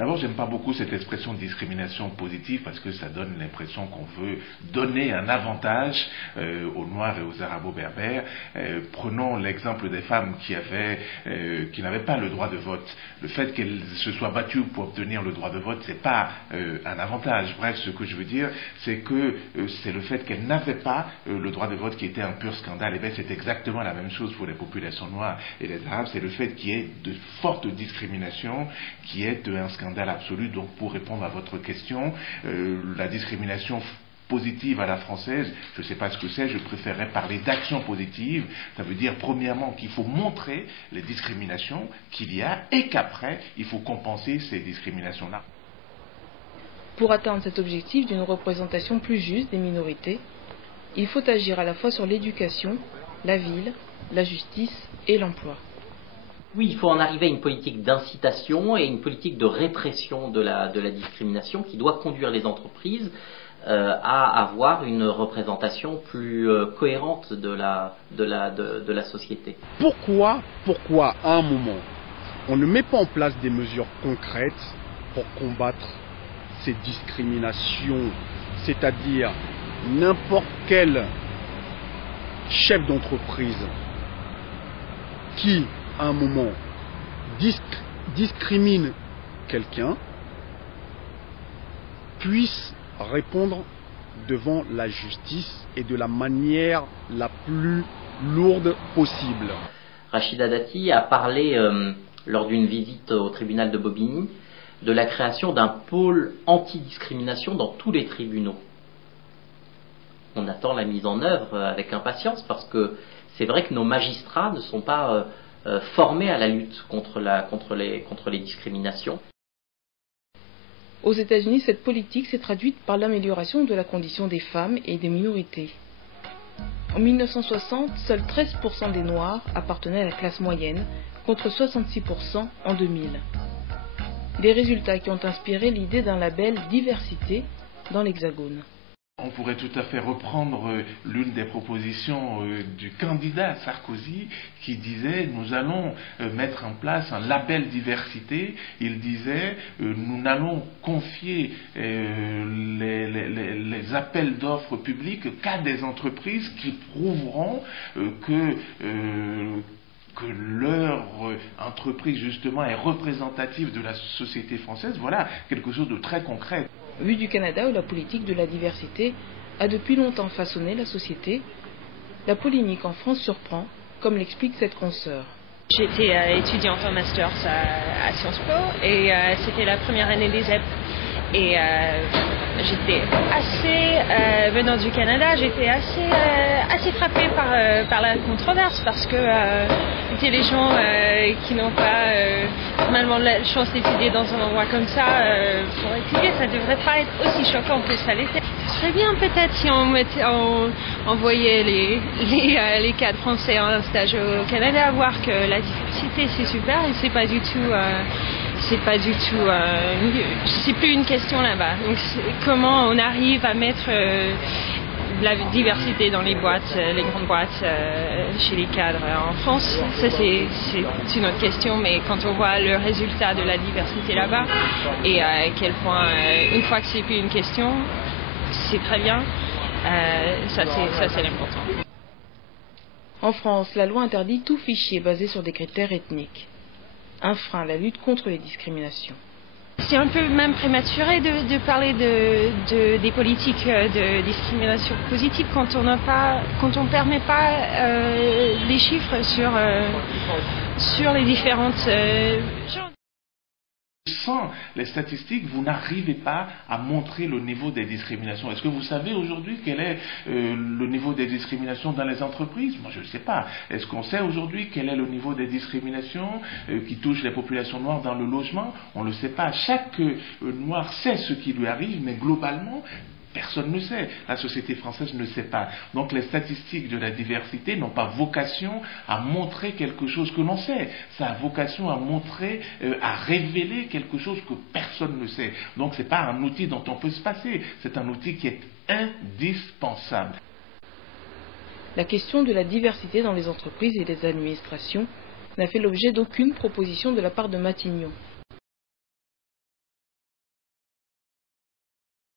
D'abord, j'aime pas beaucoup cette expression de discrimination positive parce que ça donne l'impression qu'on veut donner un avantage aux Noirs et aux Arabo-Berbères. Prenons l'exemple des femmes qui n'avaient pas le droit de vote. Le fait qu'elles se soient battues pour obtenir le droit de vote, c'est pas un avantage. Bref, ce que je veux dire, c'est que c'est le fait qu'elles n'avaient pas le droit de vote qui était un pur scandale. Et bien, c'est exactement la même chose pour les populations noires et les Arabes. C'est le fait qu'il y ait de fortes discriminations, qui est un scandale absolu. Donc, pour répondre à votre question, la discrimination positive à la française, je ne sais pas ce que c'est, je préférerais parler d'action positive. Ça veut dire, premièrement, qu'il faut montrer les discriminations qu'il y a et qu'après, il faut compenser ces discriminations-là. Pour atteindre cet objectif d'une représentation plus juste des minorités, il faut agir à la fois sur l'éducation, la ville, la justice et l'emploi. Oui, il faut en arriver à une politique d'incitation et une politique de répression de la discrimination qui doit conduire les entreprises à avoir une représentation plus cohérente de la société. Pourquoi à un moment, on ne met pas en place des mesures concrètes pour combattre ces discriminations, c'est-à-dire n'importe quel chef d'entreprise qui, à un moment, discrimine quelqu'un, puisse répondre devant la justice et de la manière la plus lourde possible. Rachida Dati a parlé, lors d'une visite au tribunal de Bobigny, de la création d'un pôle anti-discrimination dans tous les tribunaux. On attend la mise en œuvre avec impatience parce que c'est vrai que nos magistrats ne sont pas formés à la lutte contre les discriminations. Aux États-Unis, cette politique s'est traduite par l'amélioration de la condition des femmes et des minorités. En 1960, seuls 13% des Noirs appartenaient à la classe moyenne, contre 66% en 2000. Des résultats qui ont inspiré l'idée d'un label diversité dans l'Hexagone. On pourrait tout à fait reprendre l'une des propositions du candidat Sarkozy qui disait nous allons mettre en place un label diversité. Il disait nous n'allons confier les appels d'offres publics qu'à des entreprises qui prouveront que leur entreprise justement est représentative de la société française. Voilà quelque chose de très concret. Vu du Canada où la politique de la diversité a depuis longtemps façonné la société, la polémique en France surprend, comme l'explique cette consoeur. J'étais étudiante en master à Sciences Po et c'était la première année des EP. Et j'étais assez, venant du Canada, j'étais assez frappée par la controverse parce que les gens qui n'ont pas normalement la chance d'étudier dans un endroit comme ça, pour étudier, ça ne devrait pas être aussi choquant que ça l'était. Ce serait bien peut-être si on envoyait les cadres français en stage au Canada, voir que la diversité c'est super et c'est pas du tout... c'est plus une question là-bas. Donc comment on arrive à mettre la diversité dans les boîtes, les grandes boîtes, chez les cadres en France, ça c'est une autre question, mais quand on voit le résultat de la diversité là-bas et à quel point, une fois que c'est plus une question, c'est très bien, ça c'est l'important. En France, la loi interdit tout fichier basé sur des critères ethniques. Un frein à la lutte contre les discriminations. C'est un peu même prématuré de parler des politiques de discrimination positive quand on ne permet pas les chiffres sur les différentes gens. Sans les statistiques, vous n'arrivez pas à montrer le niveau des discriminations. Est-ce que vous savez aujourd'hui quel est le niveau des discriminations dans les entreprises? Moi, je ne sais pas. Est-ce qu'on sait aujourd'hui quel est le niveau des discriminations qui touchent les populations noires dans le logement? On ne le sait pas. Chaque noir sait ce qui lui arrive, mais globalement, personne ne sait. La société française ne sait pas. Donc les statistiques de la diversité n'ont pas vocation à montrer quelque chose que l'on sait. Ça a vocation à montrer, à révéler quelque chose que personne ne sait. Donc ce n'est pas un outil dont on peut se passer. C'est un outil qui est indispensable. La question de la diversité dans les entreprises et les administrations n'a fait l'objet d'aucune proposition de la part de Matignon.